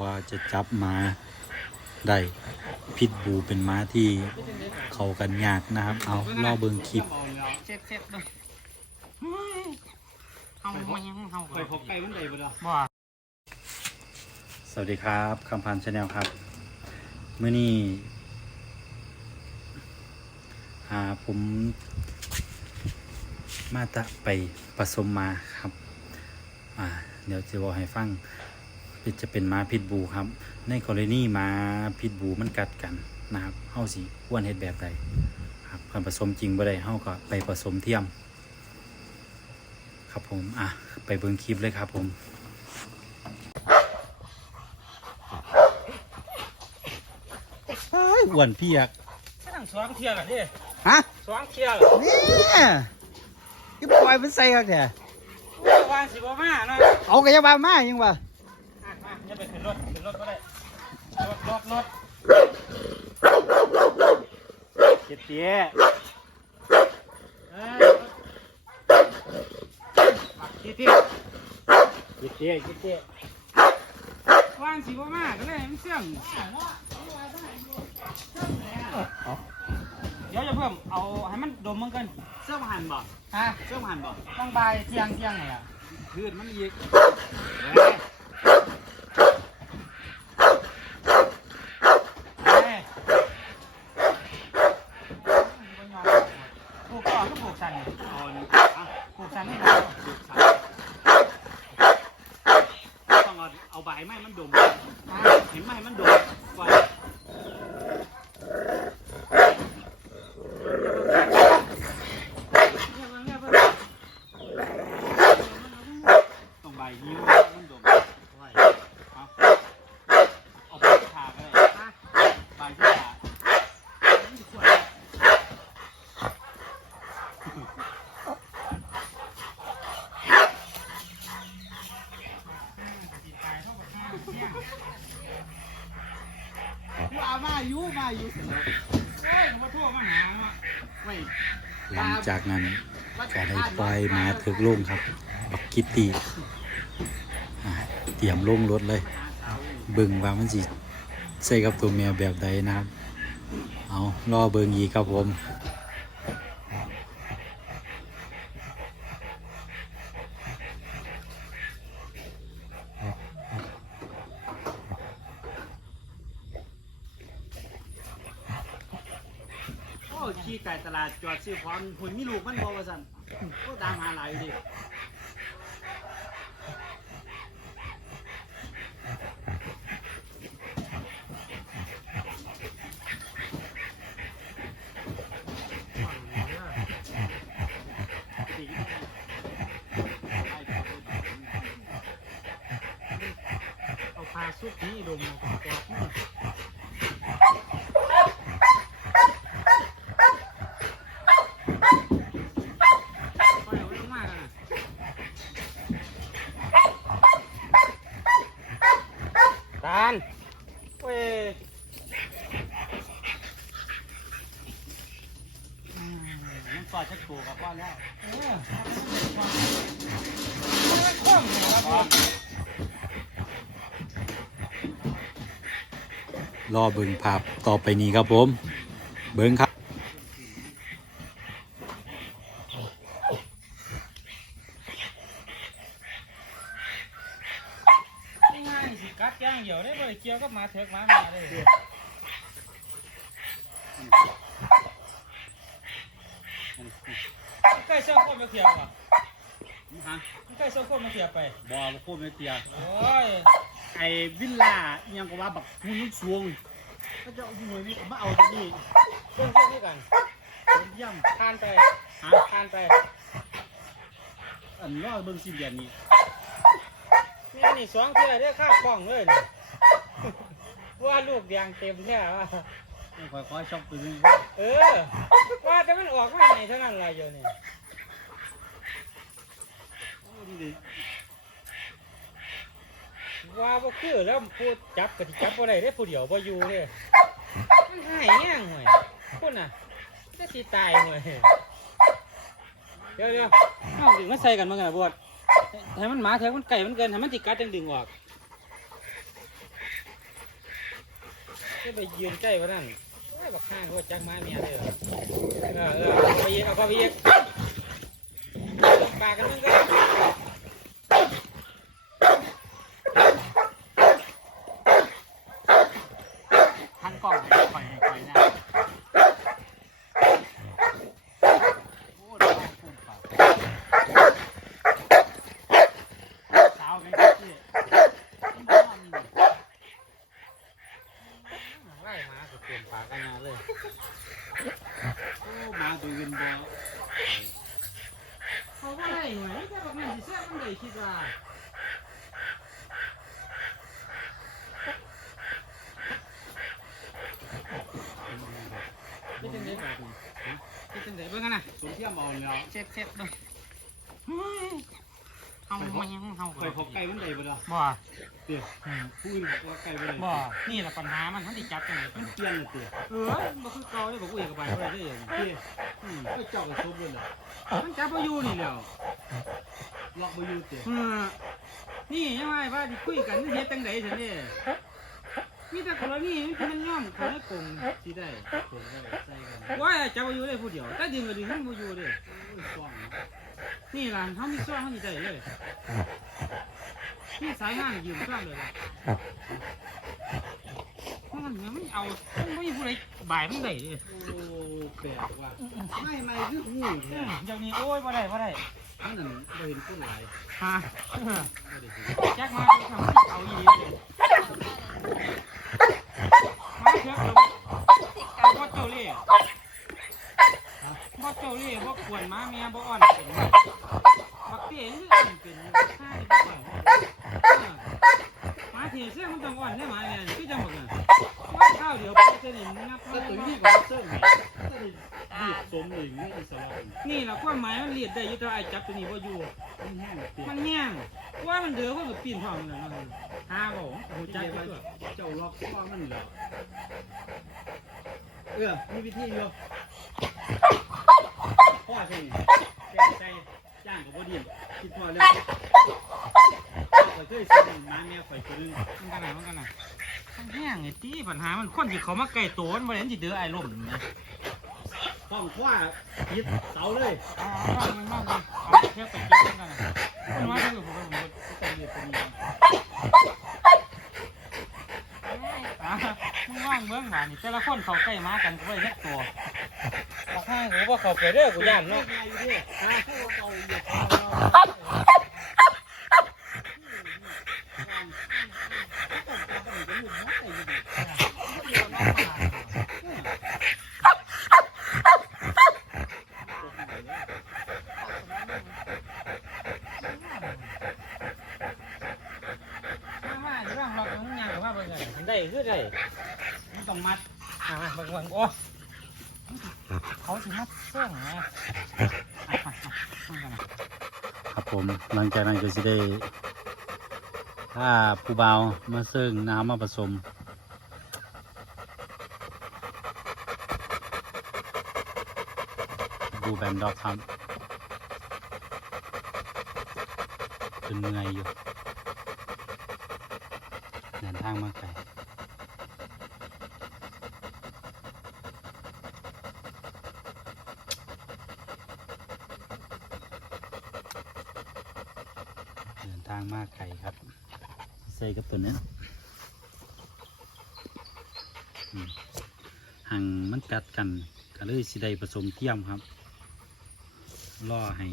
ว่าจะจับมาได้พิษบูเป็นม้าที่เขากันยากนะครับ เอาล่อเบิงคลิปเจ็บเจ็บเลยเฮามันยังเฮาเคยพบไก่มันได้บ่ล่ะบ่สวัสดีครับคำพันชาแนลครับเมื่อนี้หาผมมาตะไปผสมมาครับ อ่า เดี๋ยวจะบอกให้ฟัง เป็นจะเป็นม้าพิษบูครับ ในกรณีม้าพิษบูมันกัดกันนะครับเฮาสิควรเฮ็ดแบบใดครับการผสมจริงบ่ได้เฮาก็ไปผสมเทียม ครับผมอะไปเบิ่งคลิปเลยครับผมไอ้ยอ้วนเพียกแค่ทั้งสองเที่ยล่ะเด้ฮะสองเที่ยล่ะเนี่ยก็ปล่อยมันใส่กันแท้วางสิบ่มาเนาะเอากระยาบามายังวะ อะมาอย่าไปขึ้นรถขึ้นรถก็ได้รถรถรถเจ็ดเตี้ยเอ้ยปักขี้เตี้ยเจ็ดเตี้ยเจ็ดเตี้ยวางสิบ่มาก็เลยมันเสื่อมเดี๋ยวจะเพิ่มเอาให้มันดมมันกันเสื้อหันบ่ฮะเสื้อหันบ่ต้องบายเที่ยงเที่ยงไงอะคืนมันอีกปลูกก่อนก็ปลูกสัน เอานี่อะ ปลูกสันนี่ สุดท้ายต้องเอาเอาใบไม้มันดมเห็นไม้มันดมก่อน ต้องใบยิ้วมันดมเอาเอาใบที่ขาก็ได้ใบที่ขา ว่า มาอยู่มาอยู่เฮ้ยมาทั่วมาหาเนาไม่หลังจากนั้นก็ได้ปล่อยมาถึกลงครับ บักกิตตีเตรียมลงรถเลยเบิ่งว่ามันสิใส่กับตัวเมียแบบใดนะครับ เอารอเบิ่งยีครับผม ขี่ไก่ตลาดจอดซื้อของหุ่นมีลูกมันบอกว่าสั่นก็ตามหาหลายอยู่ดิ เอาพาซุกนี้ดมเอากรอบนี่ปล่อยเอาไว้ข้างหน้ากันน่ะตาล เว้ยมันปลอดชักตัวกับว่าแล้วเออมันคว่ำเนี่ยครับผมรอเบิ่งภาพต่อไปนี้ครับผม เบิ่งครับ ง่ายสิกัดย่างเดียวได้เลยเกี่ยวกับหมาเถือกหมาแม่ได้เลยใกล้เสื้อโคตรมาเทียบอะ ฮะ ใกล้เสื้อโคตรมาเทียบไป บอมาโคตรไม่เตีย โอ้ย ไอ้ วิลล่าอิหยังก็ว่าแบบหุ่นนุ่งสวงก็จะเอาหน่วยนี้มาเอาที่นี่เรื่องเช่นนี้กันเยี่ยมทานไปฮะทานไปอันว่าเบิ่งสิเดียนนี่นี่นี่สองเทื่อได้ข้าวกล้องเลยนี่ว่าลูกยางเต็มแท้ว่าคอยคอยช็อกตัวนึงเออว่าแต่มันออกมาไหนเท่านั้นอะไรอยู่นี่โอ้ดีดิ ว่าบ่คือแล้วพูดจับก็สิจับบ่ได้ได้ผู้เดียวบ่อยู่เด้มันหายแง่งห่วยพุ่นน่ะจะสิตายหน่อยเดี๋ยวเดี๋ยวเอาดึงมาใส่กันมากันนะบวชให้มันหมาแถวมันไก่มันเกินให้มันติดกัดจังดึงออกจะไปยืนใกล้พวกนั้นโอ้ยบักข้างโคตรจักไม้เมียเลยเหรอเออเออเอาไปอีกเอาเข้าไปอีกปากกันมึงก็ ทั้งกล่องปล่อยให้ปล่อยนะโอ้เดี๋ยวเอาปุ่มเปล่าเช้ากันที่มันนอนอยู่ ไล่หมาก็เปลี่ยนปากกันนะเลย โอ้มาดูเงินบ่ เขาก็ได้หน่อยแต่แบบนั้นสิแซ่บมันได้คิดว่าเป็นจังได๋บาดนี้ฮะเป็นจังได๋เบิ่ง กันนะมเอาแล้วเช็ดเช็ดเบิ่งเฮามันยังเฮาข่อยเขาไก่มันได้บ่ล่ะบ่เตี้ยผู้อื่นบอกว่าไก่บ่ได้บ่ นี่แหละปัญหามันมันสิจับจังได๋มันเปลี่ยนเลยเตี้ยเออบ่คือเก่าเลยบ่กูเอกบายบ่ได้เด้อเตี้ยอืมก็เจ้าก็ซบเลยล่ะมันจับบ่อยู่นี่แล้วล็อกบ่อยู่เตี้ยนี่ยังไงว่าคุยกันเฮ็ดจังได๋ซั่นเด้ มีแต่กรณีมันย่อมเขาได้กงสิได้ผมก็เลยใส่กันว่าจะมาอยู่ได้ผู้เดียวแต่ดึงก็ดึงให้มาอยู่เด้โอ้ยซ่องเนาะนี่ล่ะเขามีซ่องเขามีได้เลยนี่สายงานยืมซ่องเลยล่ะมันยังไม่เอามันไม่มีผู้ใดบ่ายมันได้เลยโอ้แปลกว่ะไม่ไม่คือหูเอแท้ออย่างนี้โอ้ยบ่ได้บ่ได้อันนั้นบ่เห็นคนหลายฮะบ่ได้เห็นแจ็คมาทำให้เอาอีกเลยมาเถอะเอาบ่เจ้าเล่ห์บ่เจ้าเล่ห์บ่ ควรมาแม่บ่อ่อนเป็นบักเตี้ยนี่อ่อนเป็นใช่บ่อ่อนมาเถียเสียมันต้องอ่อนได้มาเนี่ยคือจังบักน่ะว่าข้าวเดี๋ยวไปจะนี่งับแต่ตัวมานี้ก็บ่เซิร์ฟให้แต่นี่บีบสมเองในอิสระนี่ล่ะความหมายมันเลียดได้ยู่แต่ไอจับตัวนี้บ่อยู่ มันแห้งมันแห้งว่ามันเดือว่ามันปีนท้องมันน่ะมันหาบ่โหจักเจ้าล็อกข้อมันแล้วเออมีวิธีอยู่ พ่อใช่แกใจจ้างกับบ่ดีคิดพอแล้วข่อยเคยซื้อมาแม่ข่อยคนนึงมันกันไหนมันกันไหนมันแห้งไอ้ตีปัญหามันคนที่เขามาไก่โตมันบ่ได้สิเดือไอ้ลมนี่ห้องคว้ายิดเสาเลยอ๋อมันมากเลยเอาเทียบไปเทียบกันกันนะมันว่าที่ผมผมผมจะเรียนตัวนี้อะมึงว่างเมืองหมานี่แต่ละคนเขาใกล้มากันก็ไม่เล็กตัว บอกให้กูว่าเขาไปเด้อกูย่านเนาะไงอยู่ดิฮะพวกเราเหยียบเท้าเรามาเรื่องเราต้องงานกับว่าเบิ่งไงได้คือได้ไม่ต้องมัดอ่าเบิ่งเบิ่งโอ้เขาสิมาเสื่องไง ครับ ผมหลังจากนั้นก็สิได้ถ้าผู้เบามาเซิงน้ำมาผสมดูแบนดอกครับเป็นเมื่อยอยู่เดินทางมาไกล ใส่กับตัวนี้หังมันกัดกันก็เลยสิไดผสมเทียมครับล่อให้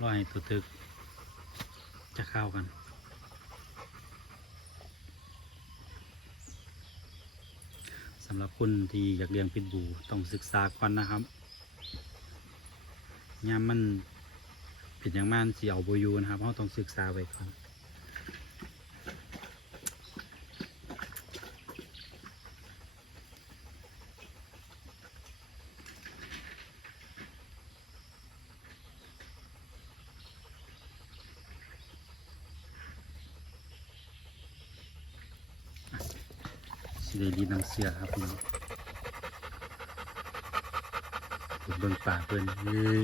ล่อให้ตัวตึกจะเข้ากันสำหรับคนที่อยากเลี้ยงพิษบูต้องศึกษาก่อนนะครับยามมันเป็นอย่างมันสีเอาโบอยูนะครับเราต้องศึกษาไว้ก่อนสิได้รีดน้ำ เสียครับพี่น้องเบิ่งป่าเพิ่นเอ้ย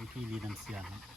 วิธีรีน้ำเสียครับ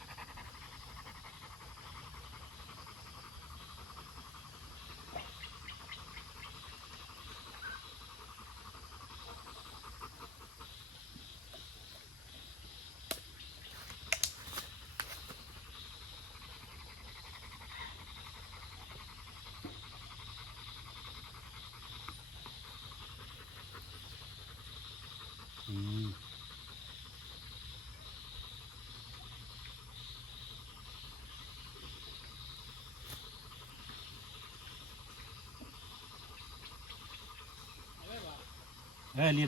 เออเรี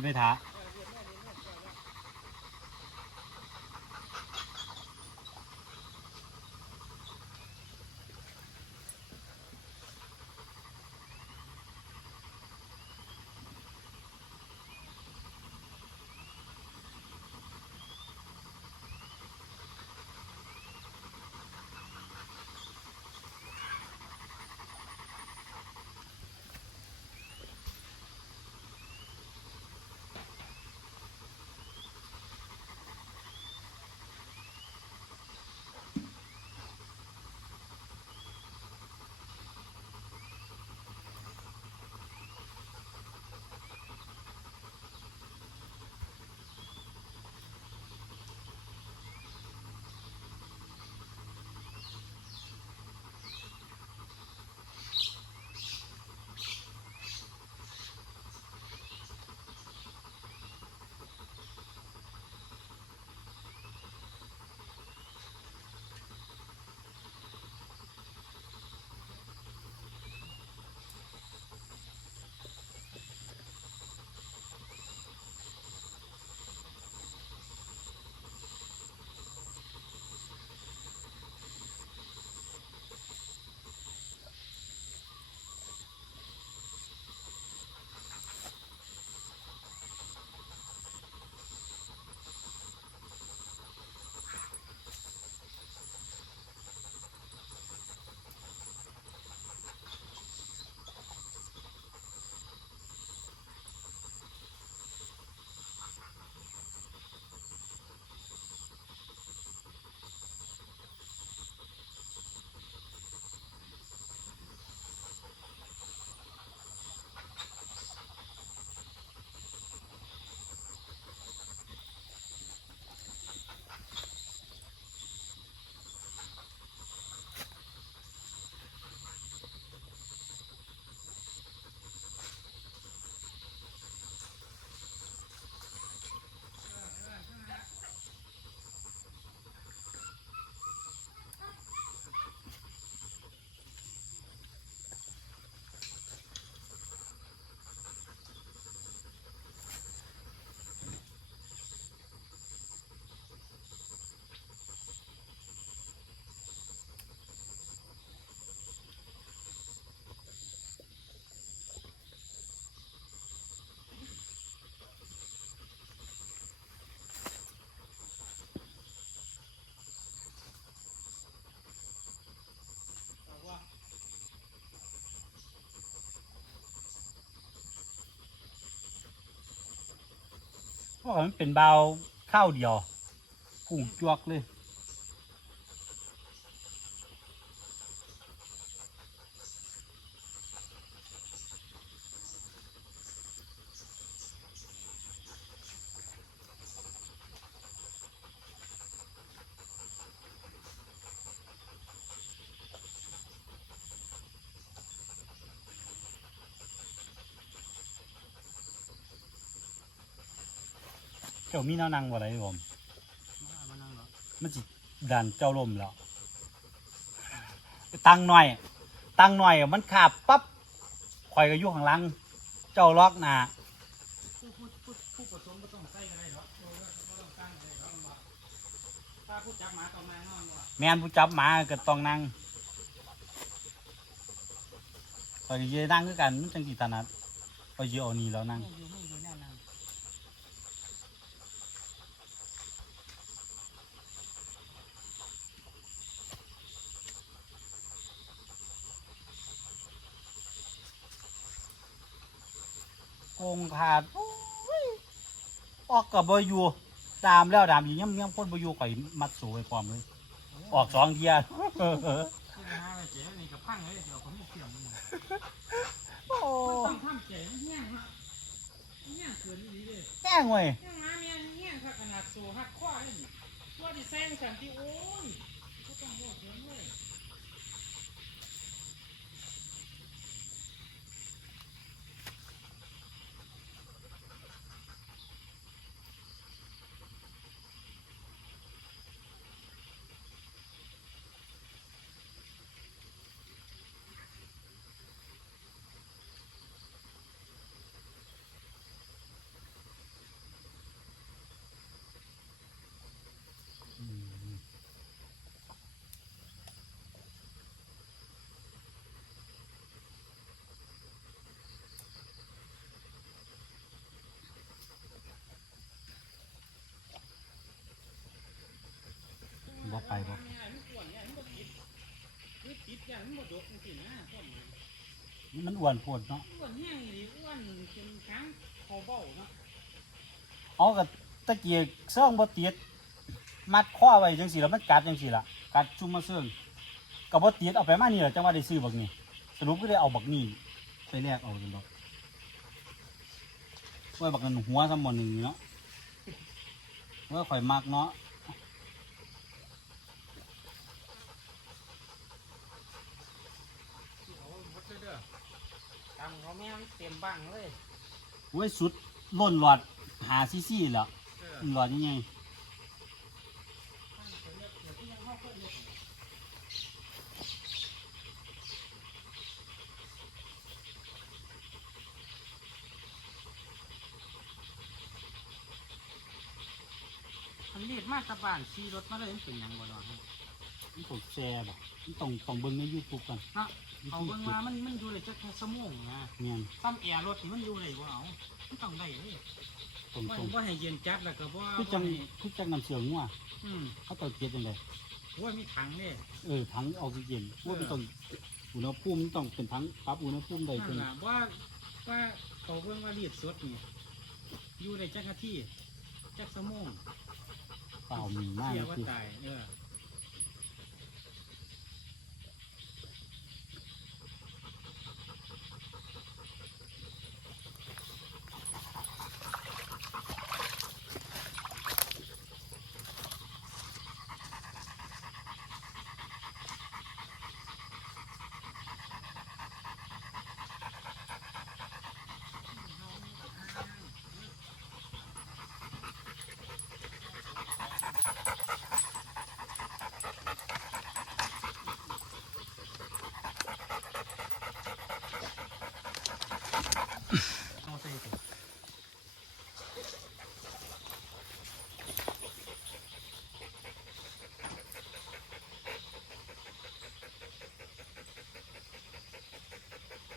มันเป็นเบาข้าวเดียวผุ่งจวกเลยามีแนวนั่งบ่ไรผมมานั่งเหรอมันจิดันเจ้าลมแล้ว ตังหน่อย ตังหน่อยมันขาบปั๊บข่อยก็อยู่ข้างหลัง เจ้าล็อกหนาผู้ผู้ผู้ผู้ผสมก็ต้องใส่อะไรหรอกโอ้ยบ่ต้องตั้งอะไรหรอกบ่ถ้าผู้จับหมาต้องมานอนบ่แม่นผู้จับหมาก็ต้องนั่งข่อยก็จะนั่งคือกันมันจังสิถนัดข่อยสิเอานี่แล้วนั่ง ไม่อยู่ไม่อยู่แน่นอน โก งขาดออกกับบอยู่ดามแล้วดามอีกยังยังพ่นบอยู่ข่อยมัดสูไว้พร้อมเลย ออกสองเทียที่หาไปเจ๋นี่กับพังเลยเดี๋ยวเขาไม่เสียงมันโอ้ต้องทำเจ๊เงี้ยฮะเงี้ยเกินนี้เลยแห้งเว้ยเงี้ยมาเงี้ยเงี้ยถ้าขนาดสูหักข้อได้นี่ตัวที่แซงสันที่โอ้ยก็ต้องบอกเกินเลย บ่ไปบ่ เนี่ยมันอ้วนเนี่ยมันบ่ติดมันติดอย่างมันบ่ดกจริงๆนะต้นมั นมันอ้วนโพดเนาะอ้วนแห้งดีอ้วนจนค้างคอเบ้าเนาะเอากับตะเกียกเสื่องบ่ติดมัดข้อไว้จังซี่แล้วมันกัดจังซี่ล่ะกัดจุ่มมาเสื่องก็บ่ติดเอาไปมานี่ล่ะจังว่าได้ซื้อบักนี่สรุปก็ได้เอาบักนี่ไปแลกเอาจังดอกว่าบักนั้นหัวซะหมอหนึงนี่เนาะว่าข่อยมักเนาะ เอาหมดเลยเด้อ ตังเขาแม่งเต็มบังเลยโอ้ยสุดล้นหลอดหาซีซี่แล้วเออหลอดยังไงมันเรียกมาตะบ้านขี่รถมาเลยมันเป็นหยังบ่ดอก มันต้องแชร์บ่มันต้องต้องเบิ่งใน YouTube กันเนาะเอาเบิ่งมามันมันอยู่เลยจักแค่ชั่วโมงนะเงี้ยซ้ำแอร์รถนี่มันอยู่เลยบ่เอามันต้องได้เลยตรงบ่ตรงบ่ให้เย็นจัดแล้วก็บ่คือจังบ่ให้คือจังน้ำเสียงงัวอืมเขาต้องเก็บยังไงโอ้ยมีถังเลยเออถังออกซิเจนว่ามันต้องอุณหภูมิมันต้องเป็นถังปรับอุณหภูมิได้นั่จนนล่ะว่าว่าเขาเบิ่งว่ารีดสดนี่อยู่ได้จักนาทีจักชั่วโมงเปล่ามีมากเสียว่าคือตายเออ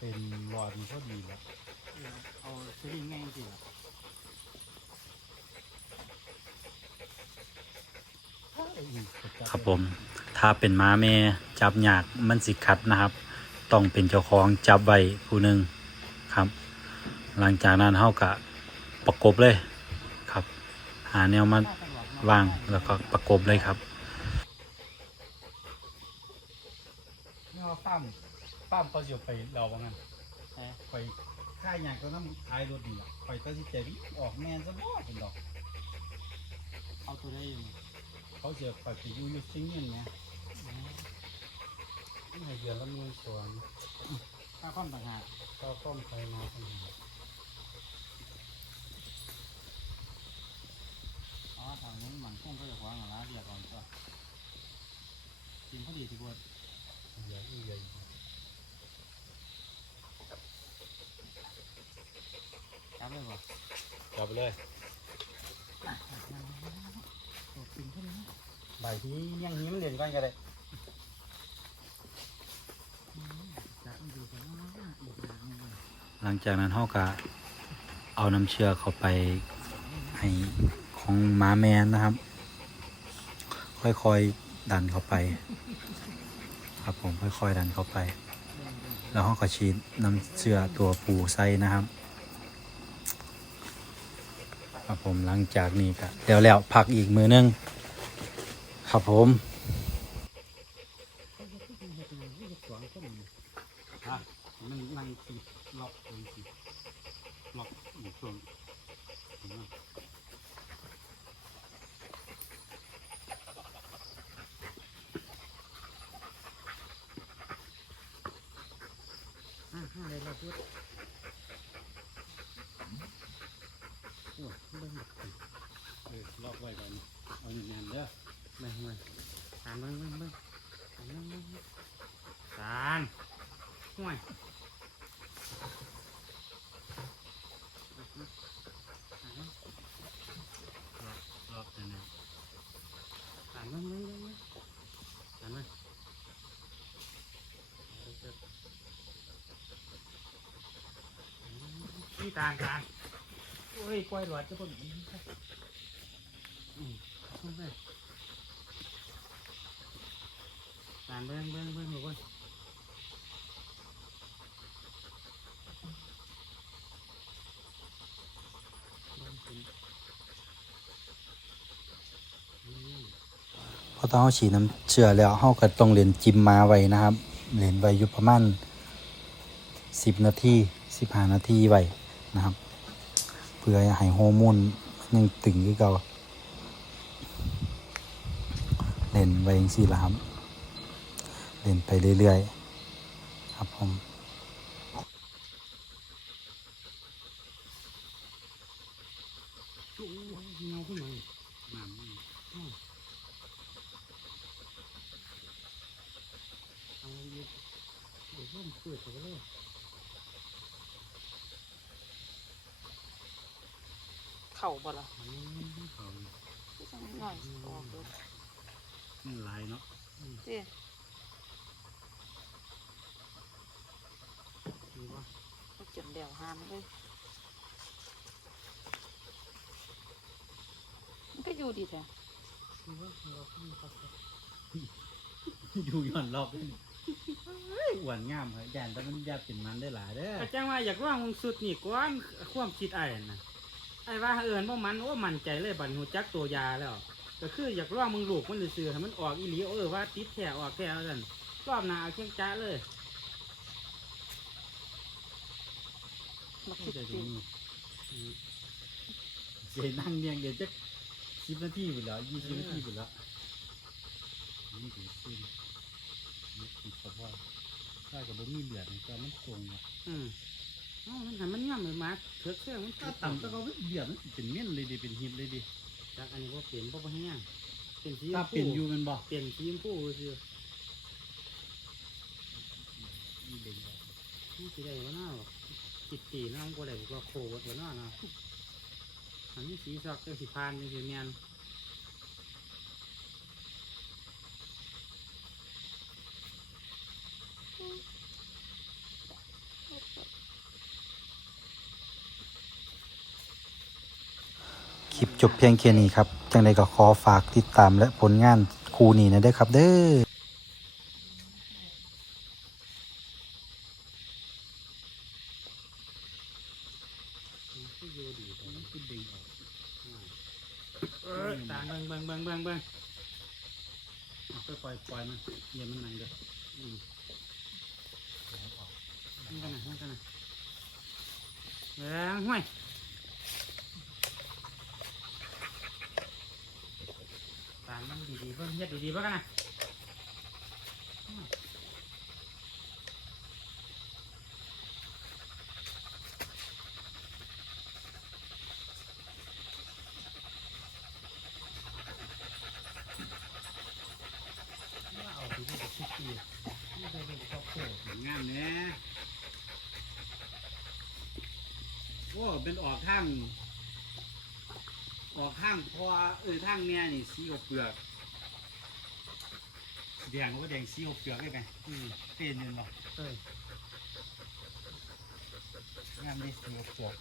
เป็นหลอดมันก็ดีแล้วเออเอาสลิงแม่งสิล่ะครับผม ถ้าเป็นม้าแม่จับยากมันสิคัดนะครับ ต้องเป็นเจ้าของจับไว้ผู้หนึ่งครับ หลังจากนั้นเฮากะประกบเลยครับ หาแนวมาวางแล้วก็ประกบเลยครับ นี่ว่าฟ้ามฟ้าม เขาจะไปเราว่างั้นไปค่ายอย่างก็น้ำท้ายรถนี่แหละไปก็สิเจ็บออกแมนซะบ่เป็นดอก เอาตัวได้อยู่เขาเสียไปไปอยู่อยู่ซิงเงินไงไม่เดือนละหมื่นสวนถ้าความต่างหากก็ต้มไปมาปัญหาอ๋อทางนู้นมันคงก็จะขวางหละเรียกก่อนก็กินพอดีที่บวชอเดี๋ยวอีกเลยจับเลยบ่ จับไปเลยใบที่ยังหิมเหรียญก่อนก็ได้หลังจากนั้นเฮาก็เอาน้ำเชื่อเข้าไปให้ของหมาแมนนะครับ ค่อยๆดันเข้าไป ครับผมค่อยๆดันเข้าไป แล้วเฮาก็ฉีดน้ำเชื่อตัวปูใส่นะครับ ครับผมหลังจากนี้ก็เดี๋ยวแล้วพักอีกมือนึงครับผม ฮะมันนั่งสิล็อกตรงสิล็อกอยู่ช่วงตรงนั้น อ่าห้าเลยเราพูด โอ้ยเบิ่งบักติเออล็อกไว้ก่อนเอาอย่างนั้นเด้อ ไม่ไม่สามเบิ้งเบิ้งเบิ้งสามเบิ้งเบิ้งเบิ้งสามห่วย ล็อกนั่นน่ะ สามเบิ้งเบิ้งเบิ้งเบิ้งสามเบิ้ง นี่ตาลตาลโอ้ยปล่อยหลอดจะพ่นอืมขอบคุณเลยตาลเบิ้งเบิ้งเบิ้งหัวคนเบิ้งเป็นอืมพอตอนเขาฉีดน้ำเชื่อแล้วเขาก็ต้องเรียนจิมมาไว้นะครับเรียนไว้อยู่ประมาณสิบนาทีสิบห้านาทีไว้ นะครับ เพื่อให้ฮอร์โมนยังตึงที่เก่าเล่นไปอยังสี่ละครับ เล่นไปเรื่อยๆ ครับผม โอ้ยเงาขึ้นมา น้ำนี่ เอาเยอะเดี๋ยวเริ่มเปิดไปเลย เข่าบ่ล่ะอันนี้เขาจังหน่อยออกเลยมันหลายเนาะเจ้ดีว่าเอาจนเดี่ยวหามเลยมันก็อยู่ดีแท้ดีว่าเราขึ้นมาตัดอยู่ย้อนรอบด้วยนี่เฮ้ยอ้วนงามเหรอแดนแต่มันอยาเป็นมันได้หลายเด้อ อาจารย์ว่าอยากว่างวงสุดนี่กว้างความคิดไอ้น่ะ ไอ้ว่าเอิญว่ามันโอ้มันใจเลยบัดหูจักตัวยาแล้ว ก็คืออยากร่องมึงลูกมันซื่อๆให้มันออกอีหลีเออว่าติดแถออกแถวนั่นรอบหน้าเอาเชียงจ้าเลยมาคิที่ดจะจริดีงนี่เจนั่งเรียงเดี๋ยวจะสิบนาทีไปแล้วยี่สิบนาทีไปแล้วนี่ถือขึ้นนี่ติดสะโพกถ้ากับบ่มีเหลือดก็มันคงอะอืม เอ้ามันหันมันย่ำเลยมาเถือกเครื่องมันถ้าติดต่ำก็เขาเหลือดมันสิเป็นเม่นเลยดิเป็นหินเลยดิจากอันนี้ว่าเปลี่ยนบ่บ่แห้งเป็นสีชถ้ามพูเป็นอยู่แมันบ่เปลี่ยนสีชมพูซื่อนี่เด้งออกนี่สิได้ว่าน่าหรอกจิตตีน้องก็ได้บอกว่าโควัดว่าน่าเนาะอันนี้สีสักก็สิพานนี่สิแมน คลิปจบเพียงแค่นี้ครับ จังใดก็ขอฝากติดตามและผลงานครูนี่นะเด้อครับเด้อมันก็อยู่ดีแต่มันคือเด้งกเออตาเบิ่งเบิ่งเบิ่งเบิ่งเบิ่งเอาค่อยปล่อยมันอย่ามันหนังเด้อ งามแน่โอ้เป็นออกข้าง ออกข้างพอเออข้างแม่นี่สีกับเปลือก แดงว่าแดงสีกับเปลือกได้ไงอืมเป็นเงินบ่เอองามดีสีกับเปลือก